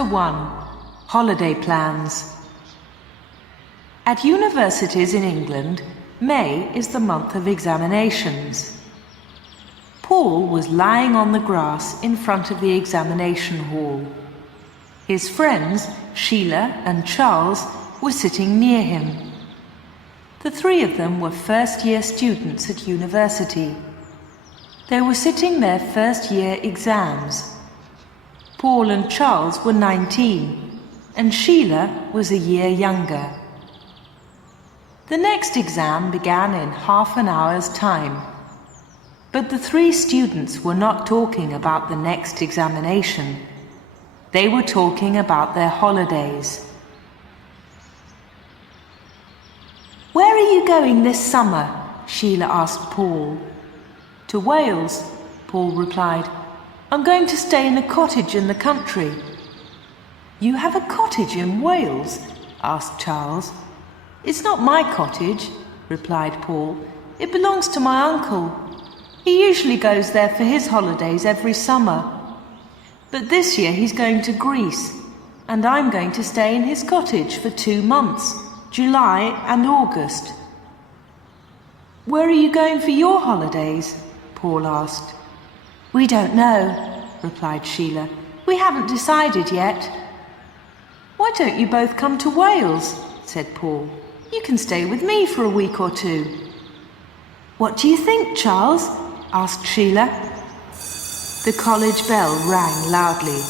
Chapter 1. Holiday Plans. At universities in England, May is the month of examinations. Paul was lying on the grass in front of the examination hall. His friends, Sheila and Charles, were sitting near him. The three of them were first-year students at university. They were sitting their first-year exams. Paul and Charles were 19, and Sheila was a year younger. The next exam began in half an hour's time. But the three students were not talking about the next examination. They were talking about their holidays. "Where are you going this summer?" Sheila asked Paul. "To Wales," Paul replied. "I'm going to stay in a cottage in the country." "You have a cottage in Wales?" asked Charles. "It's not my cottage," replied Paul. "It belongs to my uncle. He usually goes there for his holidays every summer. But this year he's going to Greece, and I'm going to stay in his cottage for 2 months, July and August." "Where are you going for your holidays?" Paul asked. "We don't know," replied Sheila. "We haven't decided yet." "Why don't you both come to Wales?" said Paul. "You can stay with me for a week or two." "What do you think, Charles?" asked Sheila. The college bell rang loudly.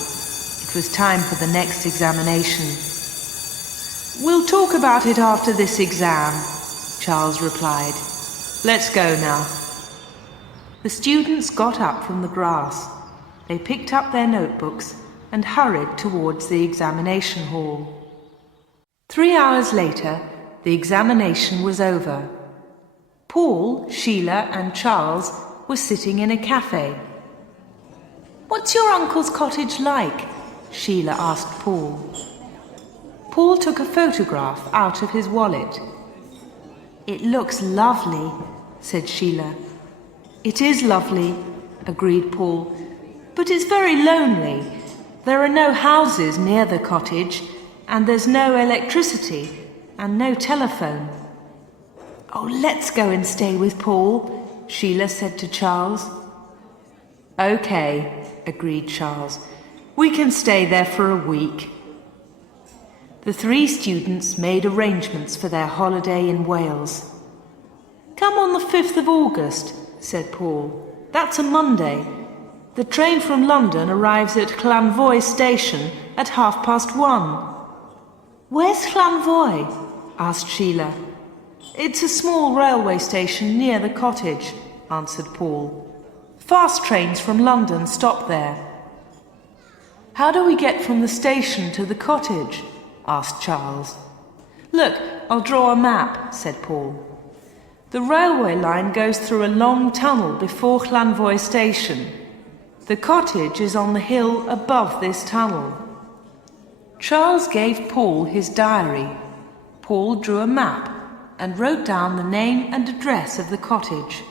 It was time for the next examination. "We'll talk about it after this exam," Charles replied. "Let's go now." The students got up from the grass. They picked up their notebooks and hurried towards the examination hall. 3 hours later, the examination was over. Paul, Sheila and Charles were sitting in a cafe. "What's your uncle's cottage like?" Sheila asked Paul. Paul took a photograph out of his wallet. "It looks lovely," said Sheila. "It is lovely," agreed Paul, "but it's very lonely. There are no houses near the cottage, and there's no electricity and no telephone." "Oh, let's go and stay with Paul," Sheila said to Charles. "Okay," agreed Charles. "We can stay there for a week." The three students made arrangements for their holiday in Wales. "Come on the 5th of August, said Paul. "That's a Monday. The train from London arrives at Llanvoy station at 1:30. "Where's Llanvoy?" asked Sheila. "It's a small railway station near the cottage," answered Paul. "Fast trains from London stop there." "How do we get from the station to the cottage?" asked Charles. "Look, I'll draw a map," said Paul. "The railway line goes through a long tunnel before Llanvoy station. The cottage is on the hill above this tunnel." Charles gave Paul his diary. Paul drew a map and wrote down the name and address of the cottage.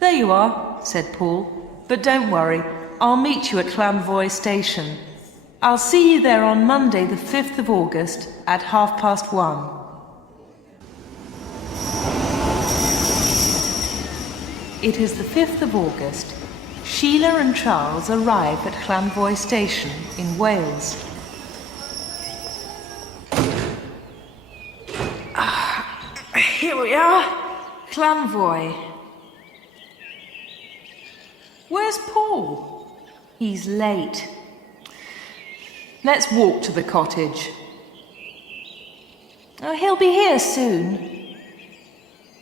"There you are," said Paul. "But don't worry, I'll meet you at Llanvoy station. I'll see you there on Monday the 5th of August at 1:30. It is the 5th of August. Sheila and Charles arrive at Llanvoy station in Wales. Here we are, Llanvoy. "Where's Paul?" "He's late." "Let's walk to the cottage." "Oh, he'll be here soon."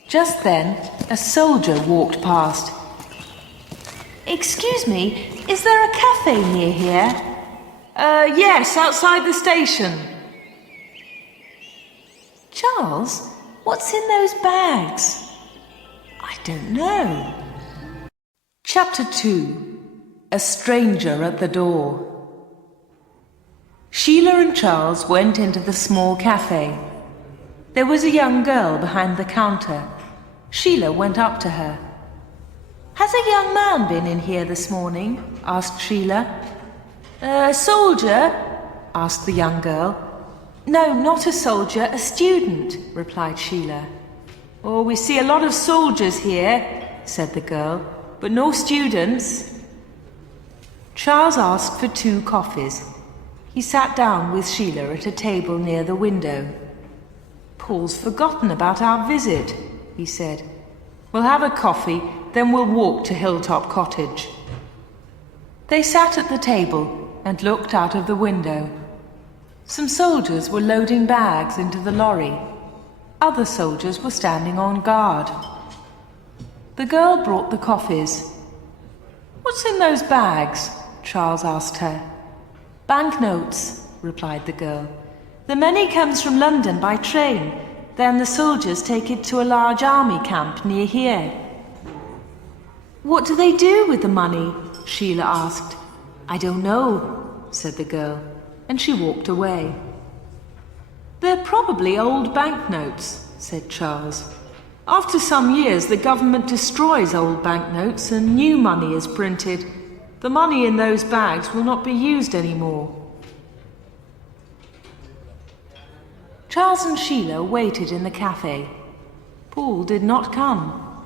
Just then, a soldier walked past. "Excuse me, is there a cafe near here?" Yes, outside the station." "Charles, what's in those bags?" "I don't know." Chapter 2. A stranger at the door. Sheila and Charles went into the small cafe. There was a young girl behind the counter. Sheila went up to her. "Has a young man been in here this morning?" asked Sheila. "A soldier," asked the young girl. No, not a soldier, a student, replied Sheila. Oh, we see a lot of soldiers here, said the girl, but no students. Charles asked for 2 coffees. He sat down with Sheila at a table near the window. Paul's forgotten about our visit, he said. We'll have a coffee, then we'll walk to Hilltop Cottage. They sat at the table and looked out of the window. Some soldiers were loading bags into the lorry. Other soldiers were standing on guard. The girl brought the coffees. What's in those bags? Charles asked her. Banknotes, replied the girl. The money comes from London by train. Then the soldiers take it to a large army camp near here. What do they do with the money? Sheila asked. I don't know, said the girl, and she walked away. They're probably old banknotes, said Charles. After some years, the government destroys old banknotes and new money is printed. The money in those bags will not be used anymore. Charles and Sheila waited in the cafe. Paul did not come.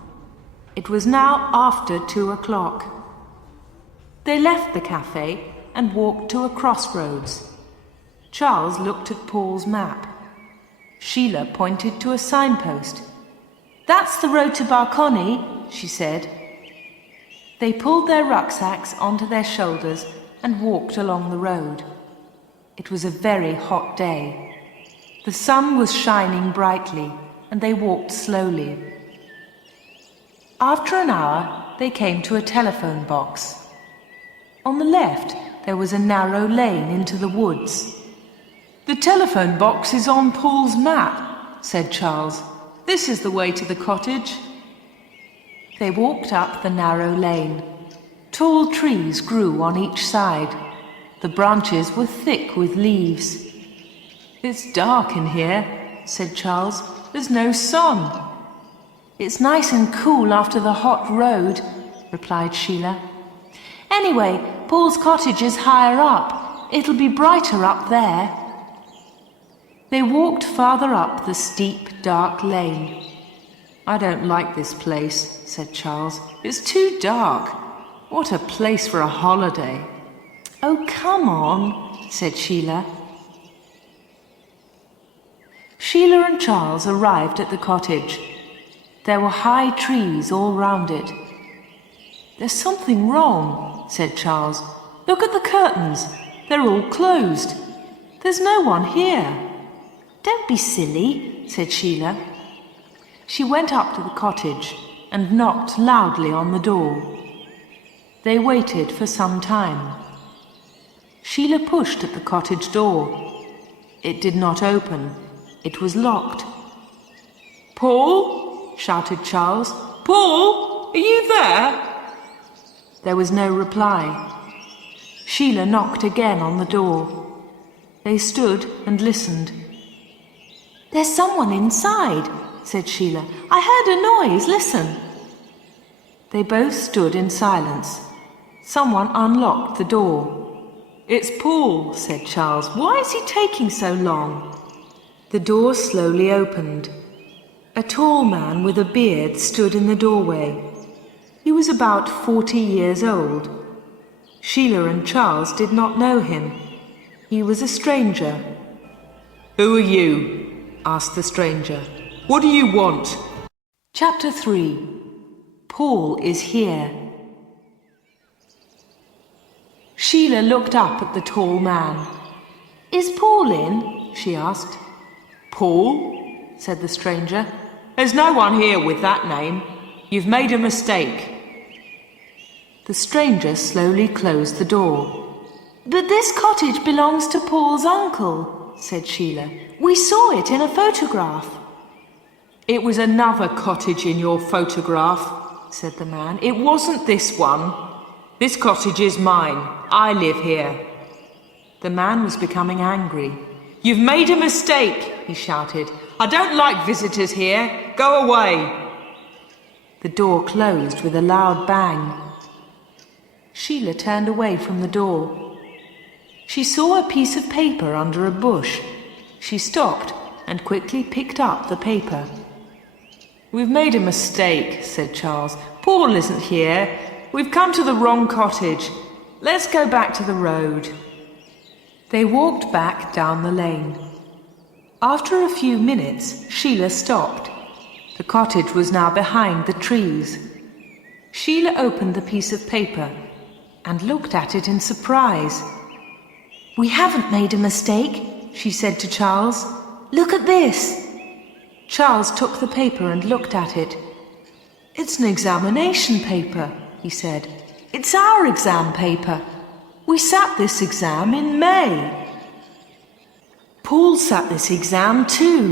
It was now after 2 o'clock. They left the cafe and walked to a crossroads. Charles looked at Paul's map. Sheila pointed to a signpost. That's the road to Barcony, she said. They pulled their rucksacks onto their shoulders and walked along the road. It was a very hot day. The sun was shining brightly, and they walked slowly. After an hour, they came to a telephone box. On the left, there was a narrow lane into the woods. The telephone box is on Paul's map, said Charles. This is the way to the cottage. They walked up the narrow lane. Tall trees grew on each side. The branches were thick with leaves. It's dark in here, said Charles. There's no sun. It's nice and cool after the hot road, replied Sheila. Anyway, Paul's cottage is higher up. It'll be brighter up there. They walked farther up the steep, dark lane. I don't like this place, said Charles. It's too dark. What a place for a holiday. Oh, come on, said Sheila. Sheila and Charles arrived at the cottage. There were high trees all round it. There's something wrong, said Charles. Look at the curtains. They're all closed. There's no one here. Don't be silly, said Sheila. She went up to the cottage and knocked loudly on the door. They waited for some time. Sheila pushed at the cottage door. It did not open. It was locked. Paul? Shouted Charles. Paul, are you there? There was no reply. Sheila knocked again on the door. They stood and listened. There's someone inside, said Sheila. I heard a noise, listen. They both stood in silence. Someone unlocked the door. It's Paul, said Charles. Why is he taking so long? The door slowly opened. A tall man with a beard stood in the doorway. He was about 40 years old. Sheila and Charles did not know him. He was a stranger. Who are you? Asked the stranger. What do you want? Chapter 3. Paul is here. Sheila looked up at the tall man. Is Paul in? She asked. Paul? Said the stranger. There's no one here with that name. You've made a mistake. The stranger slowly closed the door. But this cottage belongs to Paul's uncle, said Sheila. We saw it in a photograph. It was another cottage in your photograph, said the man. It wasn't this one. This cottage is mine. I live here. The man was becoming angry. You've made a mistake, he shouted. I don't like visitors here. Go away. The door closed with a loud bang. Sheila turned away from the door. She saw a piece of paper under a bush. She stopped and quickly picked up the paper. "We've made a mistake," said Charles. "Paul isn't here. We've come to the wrong cottage. Let's go back to the road." They walked back down the lane. After a few minutes, Sheila stopped. The cottage was now behind the trees. Sheila opened the piece of paper and looked at it in surprise. "We haven't made a mistake," she said to Charles. "Look at this." Charles took the paper and looked at it. "It's an examination paper," he said. "It's our exam paper. We sat this exam in May." "Paul sat this exam too.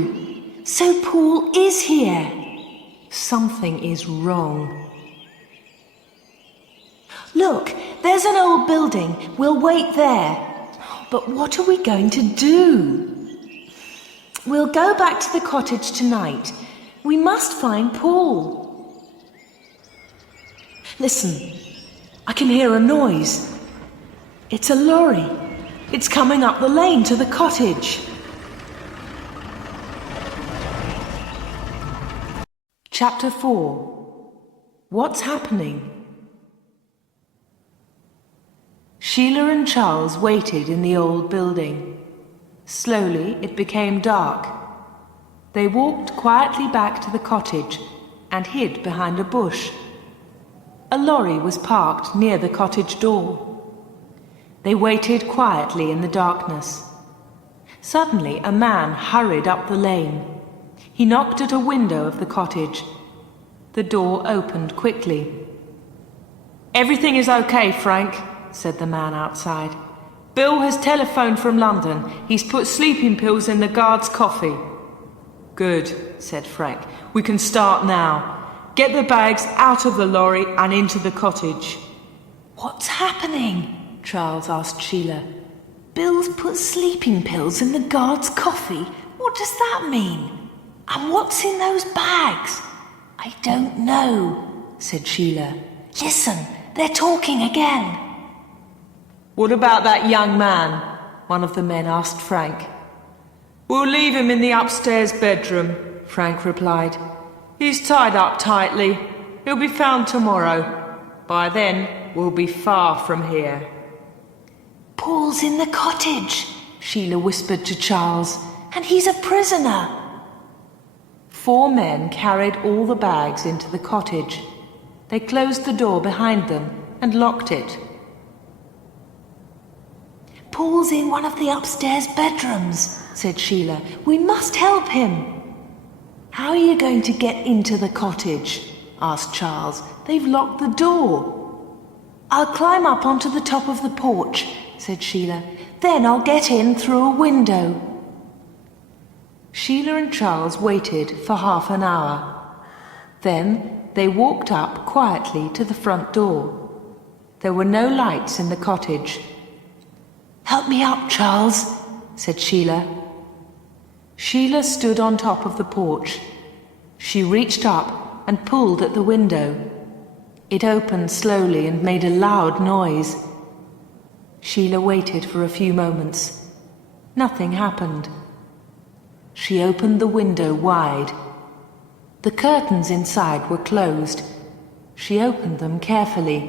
So Paul is here. Something is wrong." "Look, there's an old building. We'll wait there. But what are we going to do?" "We'll go back to the cottage tonight. We must find Paul." "Listen, I can hear a noise. It's a lorry. It's coming up the lane to the cottage." Chapter 4. What's happening? Sheila and Charles waited in the old building. Slowly it became dark. They walked quietly back to the cottage and hid behind a bush. A lorry was parked near the cottage door. They waited quietly in the darkness. Suddenly a man hurried up the lane. He knocked at a window of the cottage. The door opened quickly. "Everything is okay, Frank," said the man outside. "Bill has telephoned from London. He's put sleeping pills in the guard's coffee." "Good," said Frank. "We can start now. Get the bags out of the lorry and into the cottage." "What's happening?" Charles asked Sheila. "Bill's put sleeping pills in the guard's coffee? What does that mean? And what's in those bags?" "I don't know," said Sheila. "Listen, they're talking again." "What about that young man?" one of the men asked Frank. "We'll leave him in the upstairs bedroom," Frank replied. "He's tied up tightly. He'll be found tomorrow. By then, we'll be far from here." "Paul's in the cottage," Sheila whispered to Charles, "and he's a prisoner." 4 men carried all the bags into the cottage. They closed the door behind them and locked it. "Paul's in one of the upstairs bedrooms," said Sheila. "We must help him." "How are you going to get into the cottage?" asked Charles. "They've locked the door." "I'll climb up onto the top of the porch," said Sheila. "Then I'll get in through a window." Sheila and Charles waited for half an hour. Then they walked up quietly to the front door. There were no lights in the cottage. "Help me up, Charles," said Sheila. Sheila stood on top of the porch. She reached up and pulled at the window. It opened slowly and made a loud noise. Sheila waited for a few moments. Nothing happened. She opened the window wide. The curtains inside were closed. She opened them carefully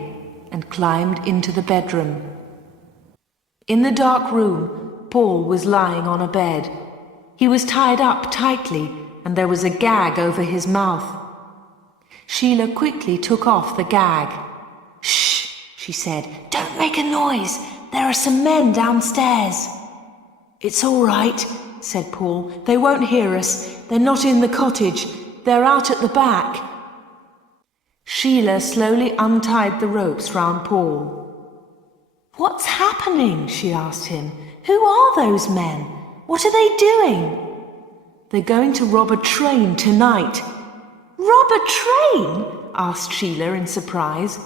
and climbed into the bedroom. In the dark room, Paul was lying on a bed. He was tied up tightly, and there was a gag over his mouth. Sheila quickly took off the gag. "Shh," she said. "Don't make a noise. There are some men downstairs." "It's all right," said Paul. "They won't hear us. They're not in the cottage. They're out at the back." Sheila slowly untied the ropes round Paul. "What's happening?" she asked him. "Who are those men? What are they doing?" "They're going to rob a train tonight." "Rob a train?" asked Sheila in surprise.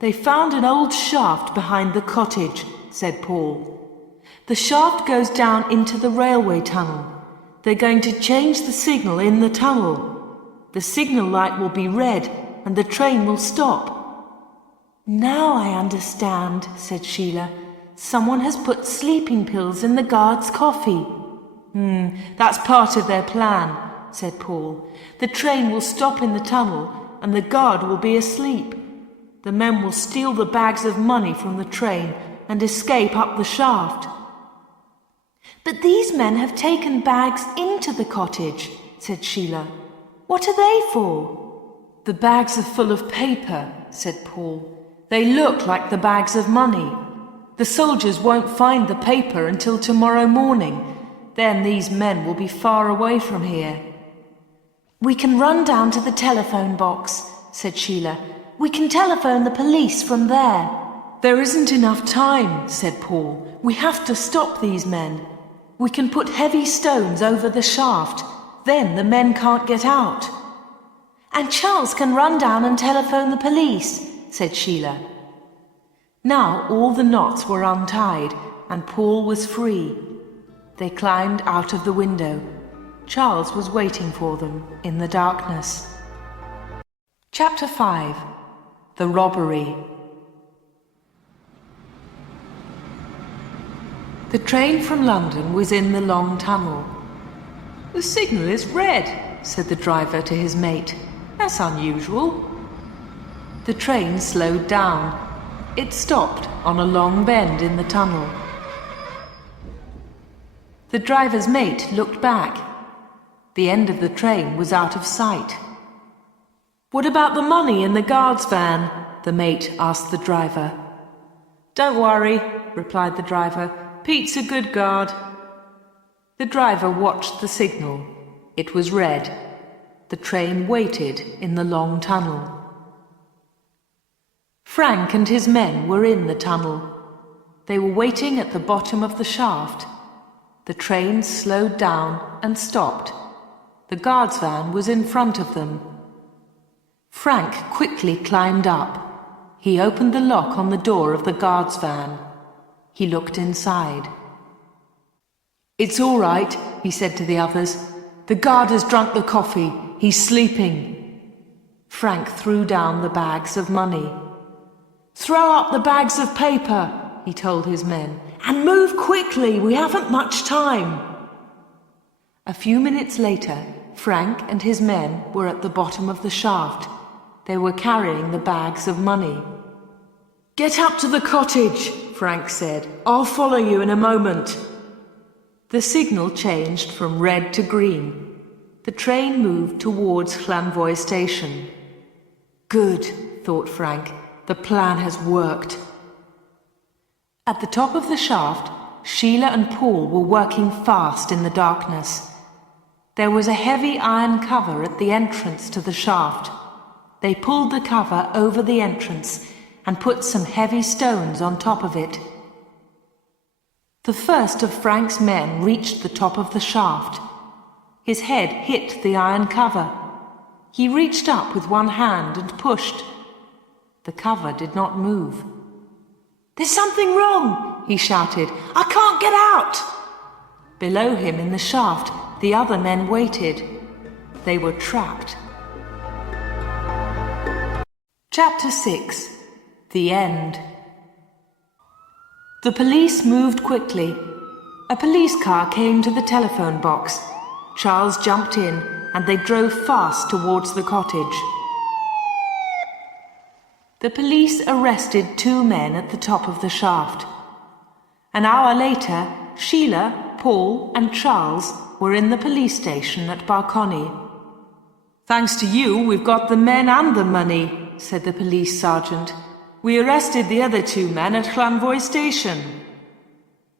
"They found an old shaft behind the cottage," said Paul. "The shaft goes down into the railway tunnel. They're going to change the signal in the tunnel. The signal light will be red and the train will stop." "Now I understand," said Sheila. Someone has put sleeping pills in the guard's coffee. That's part of their plan, said Paul. The train will stop in the tunnel and the guard will be asleep. The men will steal the bags of money from the train and escape up the shaft. But these men have taken bags into the cottage, said Sheila. What are they for? The bags are full of paper, said Paul. They look like the bags of money. The soldiers won't find the paper until tomorrow morning. Then these men will be far away from here. We can run down to the telephone box, said Sheila. We can telephone the police from there. There isn't enough time, said Paul. We have to stop these men. We can put heavy stones over the shaft. Then the men can't get out. And Charles can run down and telephone the police, said Sheila. Now all the knots were untied and Paul was free. They climbed out of the window. Charles was waiting for them in the darkness. Chapter 5. The Robbery. The train from London was in the long tunnel. The signal is red, said the driver to his mate. That's unusual. The train slowed down. It stopped on a long bend in the tunnel. The driver's mate looked back. The end of the train was out of sight. What about the money in the guard's van? The mate asked the driver. Don't worry, replied the driver. Pete's a good guard. The driver watched the signal. It was red. The train waited in the long tunnel. Frank and his men were in the tunnel. They were waiting at the bottom of the shaft. The train slowed down and stopped. The guard's van was in front of them. Frank quickly climbed up. He opened the lock on the door of the guard's van. He looked inside. It's all right, he said to the others. The guard has drunk the coffee. He's sleeping. Frank threw down the bags of money. Throw up the bags of paper, he told his men. And move quickly, we haven't much time. A few minutes later, Frank and his men were at the bottom of the shaft. They were carrying the bags of money. Get up to the cottage, Frank said. I'll follow you in a moment. The signal changed from red to green. The train moved towards Llanvoy station. Good, thought Frank. The plan has worked. At the top of the shaft, Sheila and Paul were working fast in the darkness. There was a heavy iron cover at the entrance to the shaft. They pulled the cover over the entrance and put some heavy stones on top of it. The first of Frank's men reached the top of the shaft. His head hit the iron cover. He reached up with one hand and pushed. The cover did not move. There's something wrong, he shouted. I can't get out. Below him in the shaft, the other men waited. They were trapped. Chapter 6. The End. The police moved quickly. A police car came to the telephone box. Charles jumped in and they drove fast towards the cottage. The police arrested 2 men at the top of the shaft. An hour later, Sheila, Paul and Charles were in the police station at Barcony. Thanks to you, we've got the men and the money, said the police sergeant. We arrested the other 2 men at Llanvoy station.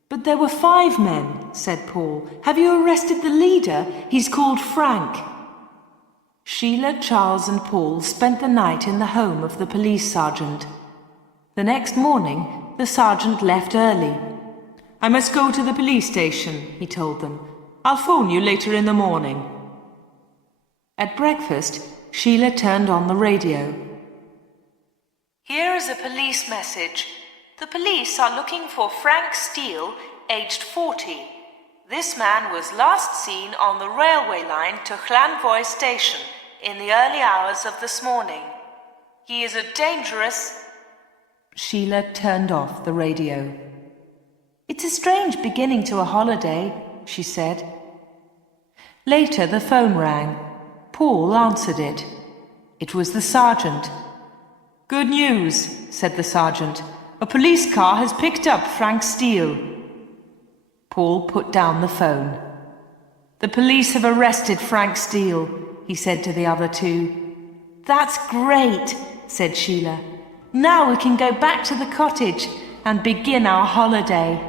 But there were 5 men, said Paul. Have you arrested the leader? He's called Frank. Sheila, Charles and Paul spent the night in the home of the police sergeant. The next morning, the sergeant left early. I must go to the police station, he told them. I'll phone you later in the morning. At breakfast, Sheila turned on the radio. Here is a police message. The police are looking for Frank Steele, aged 40. This man was last seen on the railway line to Llanvoy station in the early hours of this morning. He is a dangerous... Sheila turned off the radio. It's a strange beginning to a holiday, she said. Later the phone rang. Paul answered it. It was the sergeant. Good news, said the sergeant. A police car has picked up Frank Steele. Paul put down the phone. The police have arrested Frank Steele, he said to the other two. That's great, said Sheila. Now we can go back to the cottage and begin our holiday.